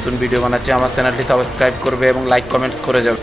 নতুন ভিডিও বানাচ্ছি। আমার চ্যানেলটি সাবস্ক্রাইব করবে এবং লাইক কমেন্টস করে যাবে।